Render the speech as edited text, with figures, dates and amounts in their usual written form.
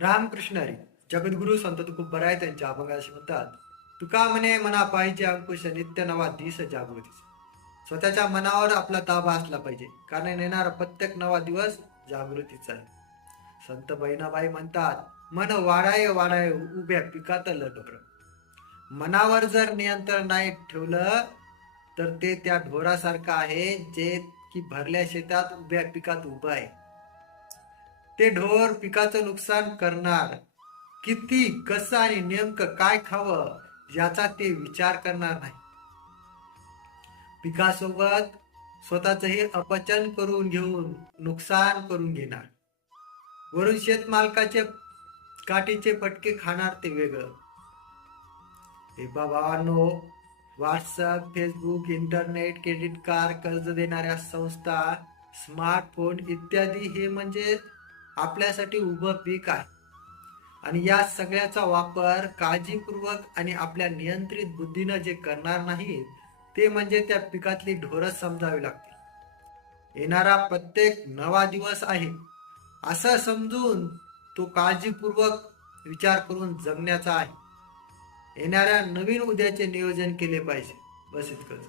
रामकृष्ण हरी. जगद्गुरु संत तुकोबराय आहे त्यांच्या अभंगात असे म्हणतात, तुका म्हणे मना पाहिजे अंकुश नित्य नवा दिस जागृतीचा. स्वतःच्या मनावर आपला ताबा असला पाहिजे, कारण येणारा प्रत्येक नवा दिवस जागृतीचा आहे. संत बहिणाबाई म्हणतात, मन वाढाय वाढाय उभ्या पिकात ढोर. मनावर जर नियंत्रण नाही ठेवलं तर ते त्या ढोरासारखं आहे, जे की भरल्या शेतात उभ्या पिकात उभं आहे. ते ढोर पिकाचं नुकसान करणार, किती कसं आणि नेमकं काय खावं याचा ते विचार करणार नाही. पिकासोबत स्वतःचंही अपचन करून घेऊन नुकसान करून घेणार. वरून शेतमालकाचे काठीचे फटके खाणार ते वेगळं. हे भावांनो, WhatsApp, Facebook, internet, credit card, कर्ज देणाऱ्या संस्था, स्मार्टफोन इत्यादी हे म्हणजे आपल्यासाठी उभं पीक आहे. आणि या सगळ्याचा वापर काळजीपूर्वक आणि आपल्या नियंत्रित बुद्धीनं जे करणार नाही, ते म्हणजे त्या पिकातली ढोरच समजावी लागतील. येणारा प्रत्येक नवा दिवस आहे असं समजून तो काळजीपूर्वक विचार करून जगण्याचा आहे. येणाऱ्या नवीन उद्याचे नियोजन केले पाहिजे. बस इतकंच.